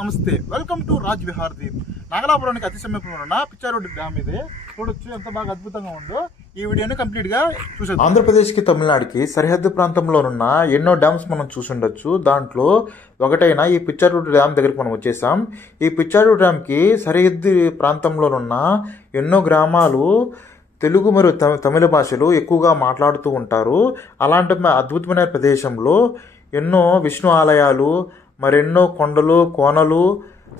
నమస్తే, welcome to Raj Vihar Deep. నాగలాపురానికి అతి సమీపంలో ఉన్న పిచ్చారోడ్ డ్యామ్ ఇది చూడొచ్చు, ఎంత బాగా అద్భుతంగా ఉందో. ఈ వీడియోని కంప్లీట్ గా చూసేద్దాం. ఆంధ్రప్రదేశ్కి తమిళనాడుకి సరిహద్దు ప్రాంతంలోనున్న ఎన్నో డ్యామ్స్ మనం చూసుండొచ్చు. దాంట్లో ఒకటైన ఈ పిచ్చారోడ్ డ్యామ్ దగ్గరికి మనం వచ్చేసాం. ఈ పిచ్చారోడ్ డ్యామ్కి సరిహద్దు ప్రాంతంలోనున్న ఎన్నో గ్రామాలు తెలుగు మరియు తమిళ భాషలు ఎక్కువగా మాట్లాడుతూ ఉంటారు. అలాంటి అద్భుతమైన ప్రదేశంలో ఎన్నో విష్ణు ఆలయాలు, మరెన్నో కొండలు, కోనలు,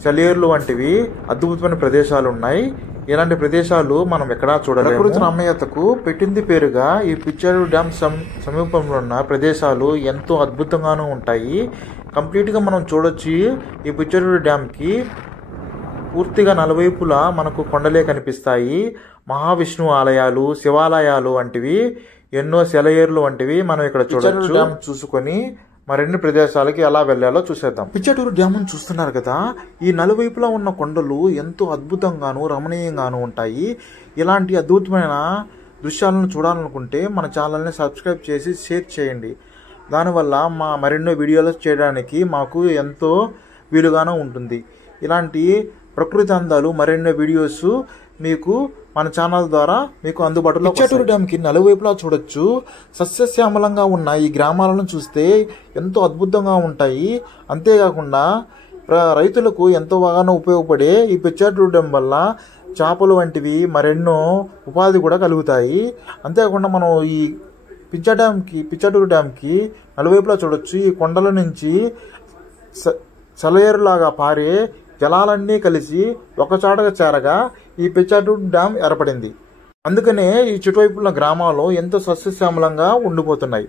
సెలయేర్లు వంటివి అద్భుతమైన ప్రదేశాలు ఉన్నాయి. ఇలాంటి ప్రదేశాలు మనం ఎక్కడా చూడలేము. ప్రకృతి రమణీయతకు పెట్టింది పేరుగా ఈ పిచ్చారోడ్ డ్యామ్ సమీపంలో ఉన్న ప్రదేశాలు ఎంతో అద్భుతంగానూ ఉంటాయి. కంప్లీట్గా మనం చూడొచ్చు. ఈ పిచ్చారోడ్ డ్యామ్కి పూర్తిగా నలువైపులా మనకు కొండలే కనిపిస్తాయి. మహావిష్ణు ఆలయాలు, శివాలయాలు వంటివి, ఎన్నో సెలయేర్లు వంటివి మనం ఇక్కడ చూడొచ్చు. డ్యామ్ చూసుకొని మరిన్ని ప్రదేశాలకి ఎలా వెళ్ళాలో చూసేద్దాం. పిచ్చాటూరు డ్యామ్ చూస్తున్నారు కదా, ఈ నలువైపులా ఉన్న కొండలు ఎంతో అద్భుతంగాను రమణీయంగాను ఉంటాయి. ఇలాంటి అద్భుతమైన దృశ్యాలను చూడాలనుకుంటే మన ఛానల్ని సబ్స్క్రైబ్ చేసి షేర్ చేయండి. దానివల్ల మరెన్నో వీడియోలు చేయడానికి మాకు ఎంతో వీలుగానూ ఉంటుంది. ఇలాంటి ప్రకృతి అందాలు మరెన్నో వీడియోస్ మీకు మన ఛానల్ ద్వారా మీకు అందుబాటులో. పిచ్చాటూరు డ్యామ్కి నలువైపులా చూడొచ్చు. సస్యశ్యామలంగా ఉన్న ఈ గ్రామాలను చూస్తే ఎంతో అద్భుతంగా ఉంటాయి. అంతేకాకుండా రైతులకు ఎంతో బాగానో ఉపయోగపడే ఈ పిచ్చాటూరు డ్యామ్ వల్ల చేపలు వంటివి మరెన్నో ఉపాధి కూడా కలుగుతాయి. అంతేకాకుండా మనం ఈ పిచ్చాటూరు డ్యామ్కి నలువైపులా చూడొచ్చు. ఈ కొండల నుంచి సెలయేరులాగా పారే జలాలన్నీ కలిసి ఒకచోటగా చేరగా ఈ పిచ్చాటూరు డ్యామ్ ఏర్పడింది. అందుకనే ఈ చుట్టువైపుల గ్రామాలు ఎంతో సస్యశ్యామలంగా ఉండిపోతున్నాయి.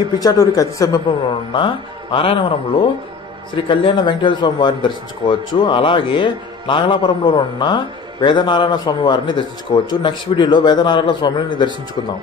ఈ పిచ్చాటూరికి అతి సమీపంలో ఉన్న నారాయణవనంలో శ్రీ కళ్యాణ వెంకటేశ్వర స్వామి వారిని దర్శించుకోవచ్చు. అలాగే నాగలాపురంలో ఉన్న వేదనారాయణ స్వామి వారిని దర్శించుకోవచ్చు. నెక్స్ట్ వీడియోలో వేదనారాయణ స్వామిని దర్శించుకుందాం.